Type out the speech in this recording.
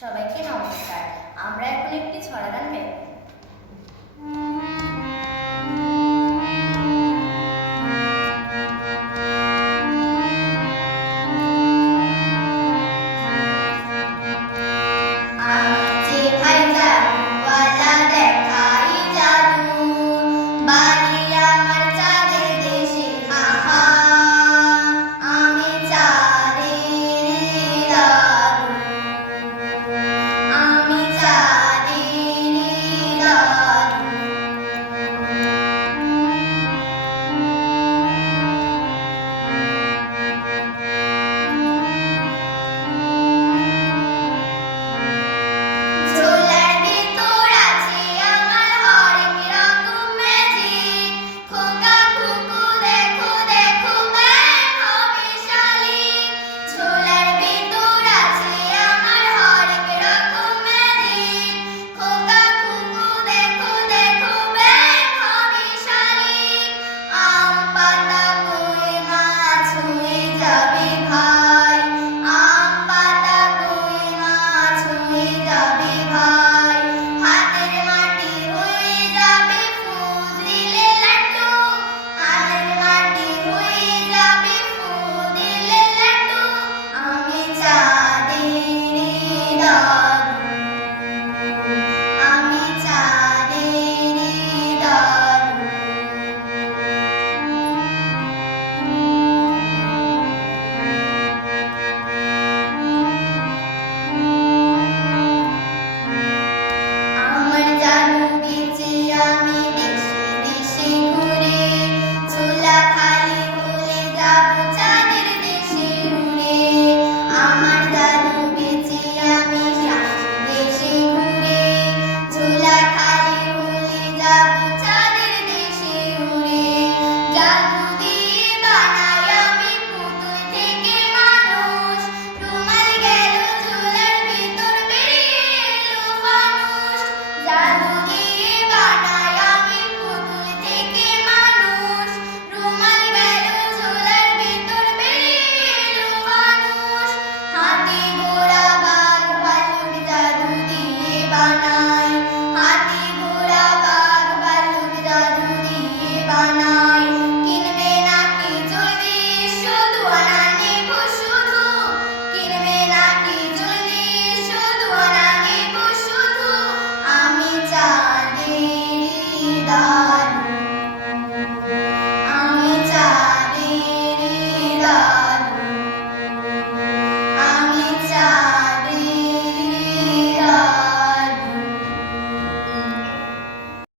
সবাইকে নমস্কার। আমরা এখন একটি ছড়া গান গাইব